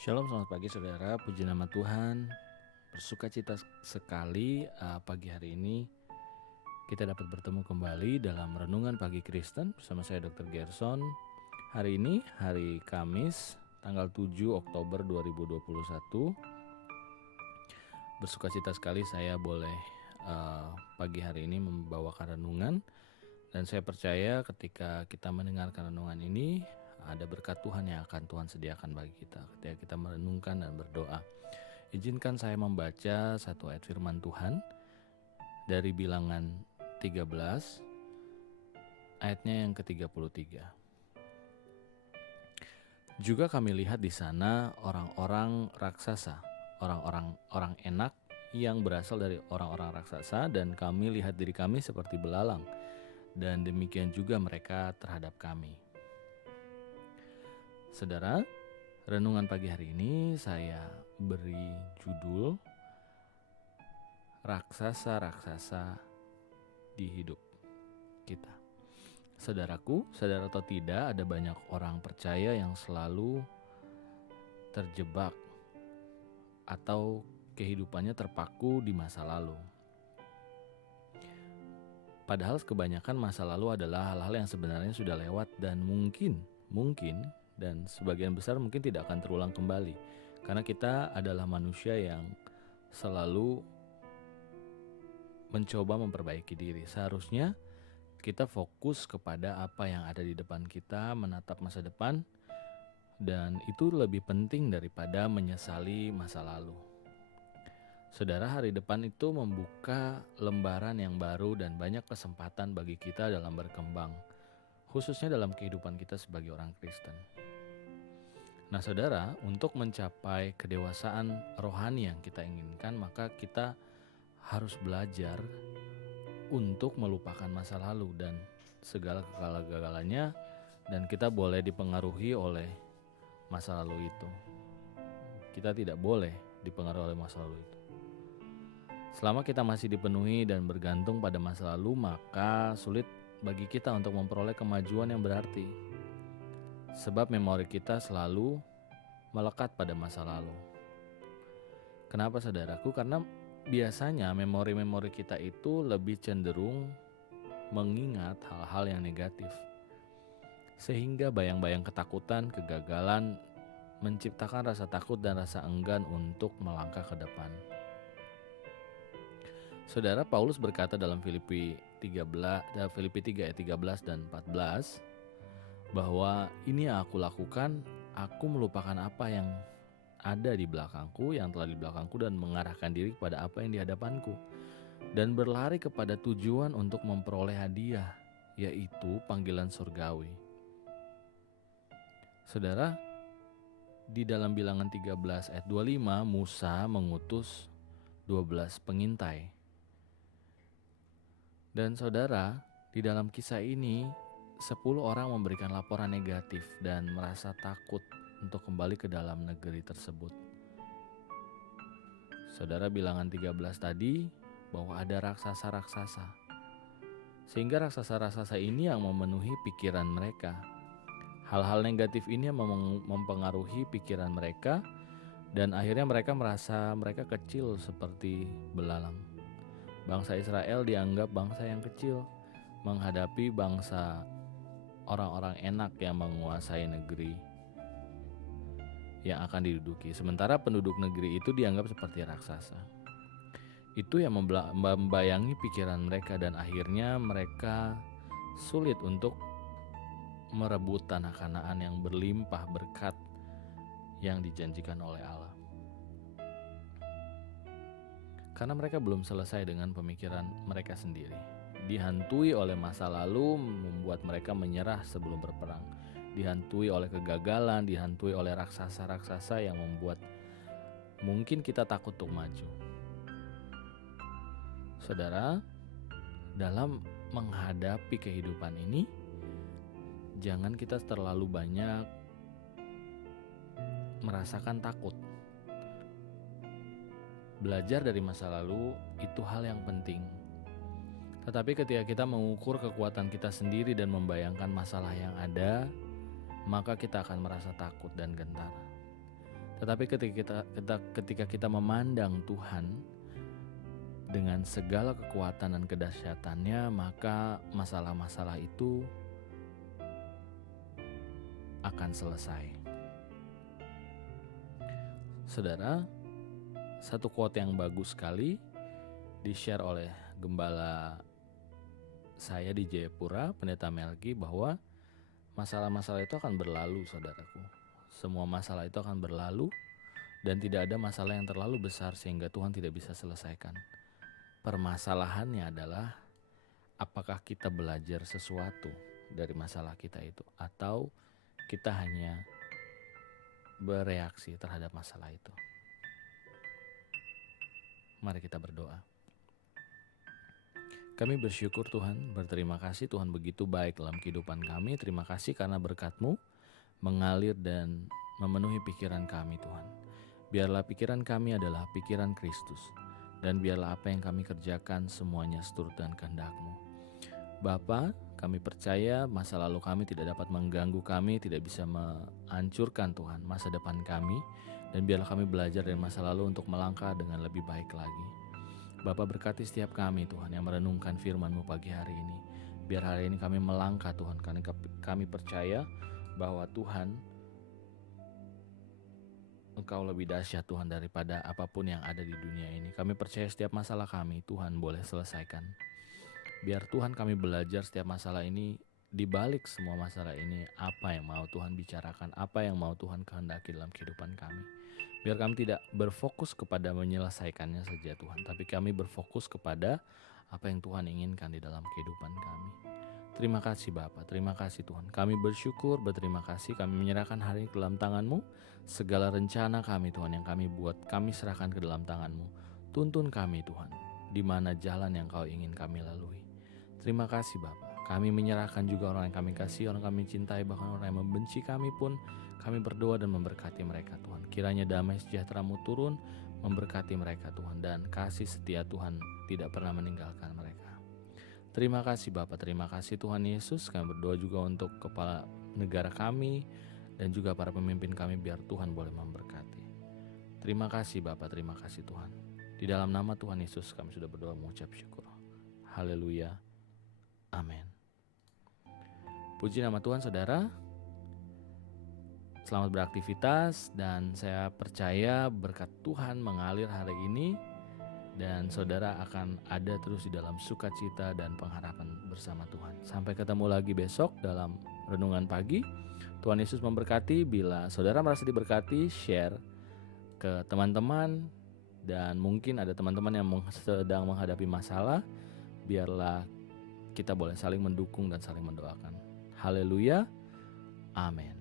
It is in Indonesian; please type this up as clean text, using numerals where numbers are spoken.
Shalom, selamat pagi saudara, puji nama Tuhan. Bersukacita sekali pagi hari ini kita dapat bertemu kembali dalam Renungan Pagi Kristen bersama saya Dr. Gerson. Hari ini hari Kamis tanggal 7 Oktober 2021. Bersukacita sekali saya boleh pagi hari ini membawakan renungan. Dan saya percaya ketika kita mendengarkan renungan ini ada berkat Tuhan yang akan Tuhan sediakan bagi kita ketika kita merenungkan dan berdoa. Izinkan saya membaca satu ayat firman Tuhan dari Bilangan 13 ayatnya yang ke-33. Juga kami lihat di sana orang-orang raksasa, orang enak yang berasal dari orang-orang raksasa, dan kami lihat diri kami seperti belalang, dan demikian juga mereka terhadap kami. Saudara, renungan pagi hari ini saya beri judul Raksasa-raksasa di hidup kita. Saudaraku, sadar atau tidak, ada banyak orang percaya yang selalu terjebak atau kehidupannya terpaku di masa lalu. Padahal kebanyakan masa lalu adalah hal-hal yang sebenarnya sudah lewat dan mungkin dan sebagian besar mungkin tidak akan terulang kembali. Karena kita adalah manusia yang selalu mencoba memperbaiki diri. Seharusnya kita fokus kepada apa yang ada di depan kita, menatap masa depan, dan itu lebih penting daripada menyesali masa lalu. Saudara, hari depan itu membuka lembaran yang baru dan banyak kesempatan bagi kita dalam berkembang, khususnya dalam kehidupan kita sebagai orang Kristen. Nah saudara, untuk mencapai kedewasaan rohani yang kita inginkan, maka kita harus belajar untuk melupakan masa lalu dan segala kegagalannya, dan kita boleh dipengaruhi oleh masa lalu itu. Kita tidak boleh dipengaruhi oleh masa lalu itu. Selama kita masih dipenuhi dan bergantung pada masa lalu, maka sulit bagi kita untuk memperoleh kemajuan yang berarti. Sebab memori kita selalu melekat pada masa lalu. Kenapa saudaraku? Karena biasanya memori-memori kita itu lebih cenderung mengingat hal-hal yang negatif. Sehingga bayang-bayang ketakutan, kegagalan menciptakan rasa takut dan rasa enggan untuk melangkah ke depan. Saudara, Paulus berkata dalam Filipi 3 ayat 13 dan 14 bahwa ini yang aku lakukan, aku melupakan apa yang ada di belakangku, yang telah di belakangku, dan mengarahkan diri kepada apa yang di hadapanku, dan berlari kepada tujuan untuk memperoleh hadiah, yaitu panggilan surgawi. Saudara, di dalam Bilangan 13 ayat 25, Musa mengutus 12 pengintai. Dan saudara, di dalam kisah ini 10 orang memberikan laporan negatif dan merasa takut untuk kembali ke dalam negeri tersebut. Saudara, Bilangan 13 tadi bahwa ada raksasa-raksasa. Sehingga raksasa-raksasa ini yang memenuhi pikiran mereka. Hal-hal negatif ini yang mempengaruhi pikiran mereka, dan akhirnya mereka merasa mereka kecil seperti belalang. Bangsa Israel dianggap bangsa yang kecil menghadapi bangsa orang-orang enak yang menguasai negeri yang akan diduduki. Sementara penduduk negeri itu dianggap seperti raksasa. Itu yang membayangi pikiran mereka, dan akhirnya mereka sulit untuk merebut tanah Kanaan yang berlimpah berkat yang dijanjikan oleh Allah. Karena mereka belum selesai dengan pemikiran mereka sendiri. Dihantui oleh masa lalu membuat mereka menyerah sebelum berperang. Dihantui oleh kegagalan, dihantui oleh raksasa-raksasa yang membuat mungkin kita takut untuk maju. Saudara, dalam menghadapi kehidupan ini, jangan kita terlalu banyak merasakan takut. Belajar dari masa lalu itu hal yang penting. Tetapi ketika kita mengukur kekuatan kita sendiri dan membayangkan masalah yang ada, maka kita akan merasa takut dan gentar. Tetapi ketika kita memandang Tuhan dengan segala kekuatan dan kedahsyatannya, maka masalah-masalah itu akan selesai. Saudara, satu quote yang bagus sekali di-share oleh gembala saya di Jayapura, Pendeta Melki, bahwa masalah-masalah itu akan berlalu, saudaraku. Semua masalah itu akan berlalu dan tidak ada masalah yang terlalu besar sehingga Tuhan tidak bisa selesaikan. Permasalahannya adalah apakah kita belajar sesuatu dari masalah kita itu atau kita hanya bereaksi terhadap masalah itu. Mari kita berdoa. Kami bersyukur Tuhan, berterima kasih Tuhan begitu baik dalam kehidupan kami. Terima kasih karena berkat-Mu mengalir dan memenuhi pikiran kami Tuhan. Biarlah pikiran kami adalah pikiran Kristus, dan biarlah apa yang kami kerjakan semuanya seturut dengan kehendak-Mu. Bapa, kami percaya masa lalu kami tidak dapat mengganggu kami, tidak bisa menghancurkan Tuhan masa depan kami, dan biarlah kami belajar dari masa lalu untuk melangkah dengan lebih baik lagi. Bapa, berkati setiap kami Tuhan yang merenungkan firman-Mu pagi hari ini. Biar hari ini kami melangkah Tuhan, karena kami percaya bahwa Tuhan, Engkau lebih dahsyat Tuhan daripada apapun yang ada di dunia ini. Kami percaya setiap masalah kami Tuhan boleh selesaikan. Biar Tuhan kami belajar setiap masalah ini, di balik semua masalah ini, apa yang mau Tuhan bicarakan, apa yang mau Tuhan kehendaki dalam kehidupan kami. Biar kami tidak berfokus kepada menyelesaikannya saja Tuhan, tapi kami berfokus kepada apa yang Tuhan inginkan di dalam kehidupan kami. Terima kasih Bapa, terima kasih Tuhan. Kami bersyukur, berterima kasih, kami menyerahkan hari ini ke dalam tangan-Mu. Segala rencana kami Tuhan yang kami buat, kami serahkan ke dalam tangan-Mu. Tuntun kami Tuhan, di mana jalan yang Kau ingin kami lalui. Terima kasih Bapa. Kami menyerahkan juga orang yang kami kasih, orang yang kami cintai, bahkan orang yang membenci kami pun kami berdoa dan memberkati mereka Tuhan. Kiranya damai sejahtera-Mu turun, memberkati mereka Tuhan, dan kasih setia Tuhan tidak pernah meninggalkan mereka. Terima kasih Bapa, terima kasih Tuhan Yesus. Kami berdoa juga untuk kepala negara kami dan juga para pemimpin kami, biar Tuhan boleh memberkati. Terima kasih Bapa, terima kasih Tuhan. Di dalam nama Tuhan Yesus kami sudah berdoa mengucap syukur. Haleluya. Amin. Puji nama Tuhan saudara. Selamat beraktivitas, dan saya percaya berkat Tuhan mengalir hari ini dan saudara akan ada terus di dalam sukacita dan pengharapan bersama Tuhan. Sampai ketemu lagi besok dalam renungan pagi. Tuhan Yesus memberkati. Bila saudara merasa diberkati, share ke teman-teman, dan mungkin ada teman-teman yang sedang menghadapi masalah, biarlah kita boleh saling mendukung dan saling mendoakan. Haleluya. Amin.